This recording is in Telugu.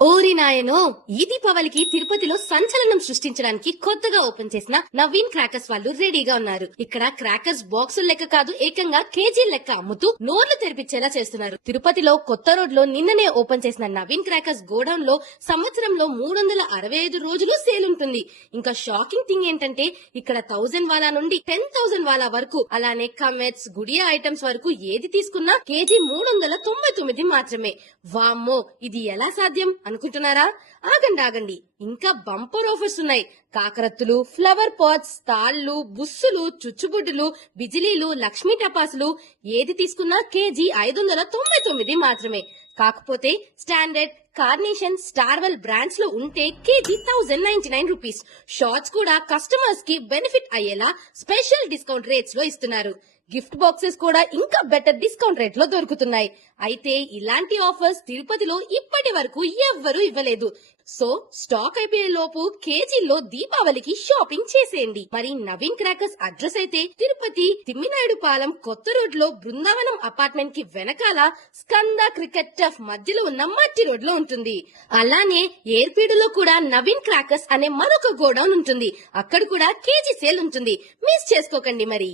ఓరి నాయనో, ఈ దీపావళికి తిరుపతిలో సంచలనం సృష్టించడానికి కొత్తగా ఓపెన్ చేసిన నవీన్ క్రాకర్స్ వాళ్ళు రెడీగా ఉన్నారు. ఇక్కడ క్రాకర్స్ బాక్సులు లెక్క కాదు, ఏకంగా కేజీ లెక్క అమ్ముతూ నోర్లు తెరిపించేలా చేస్తున్నారు. తిరుపతిలో కొత్త రోడ్ లో నిన్ననే ఓపెన్ చేసిన నవీన్ క్రాకర్స్ గోడౌన్ లో సంవత్సరంలో 365 రోజులు సేల్ ఉంటుంది. ఇంకా షాకింగ్ థింగ్ ఏంటంటే ఇక్కడ 1000 వాలా నుండి 10,000 వాలా వరకు, అలానే కమెట్స్, గుడియా ఐటమ్స్ వరకు ఏది తీసుకున్నా కేజీ 399 మాత్రమే. వామ్మో, ఇది ఎలా సాధ్యం అనుకుంటున్నారా? ఆగండి, ఇంకా బంపర్ ఆఫర్స్ ఉన్నాయి. కాకరత్తులు, ఫ్లవర్ పాట్స్, తాళ్లు, బుస్సులు, చుచ్చుబుడ్డులు, బిజిలీలు, లక్ష్మీ టపాసులు ఏది తీసుకున్నా కేజీ 599 మాత్రమే. కాకపోతే స్టాండర్డ్, కార్నేషన్, స్టార్వెల్ బ్రాండ్స్ లో ఉంటే కేజీ 1099 రూపీస్. షార్ట్స్ కూడా కస్టమర్స్ కి బెనిఫిట్ అయ్యేలా స్పెషల్ డిస్కౌంట్ రేట్స్ లో ఇస్తున్నారు. గిఫ్ట్ బాక్సెస్ కూడా ఇంకా బెటర్ డిస్కౌంట్ రేట్ లో దొరుకుతున్నాయి. అయితే ఇలాంటి ఆఫర్స్ తిరుపతిలో ఇప్పటి వరకు ఎవ్వరూ ఇవ్వలేదు. సో స్టాక్ అయిపోయే లోపు కేజీల్లో దీపావళికి షాపింగ్ చేసేయండి. మరి నవీన్ క్రాకర్స్ అడ్రస్ అయితే తిరుపతి తిమ్మినాయుడు పాలెం కొత్త రోడ్ లో బృందావనం అపార్ట్మెంట్ కి వెనకాల స్కంద క్రికెట్ టఫ్ మధ్యలో ఉన్న మట్టి రోడ్ లో ఉంటుంది. అలానే ఏర్పీడులో కూడా నవీన్ క్రాకర్స్ అనే మరొక గోడౌన్ ఉంటుంది. అక్కడ కూడా కేజీ సేల్ ఉంటుంది. మిస్ చేసుకోకండి మరి.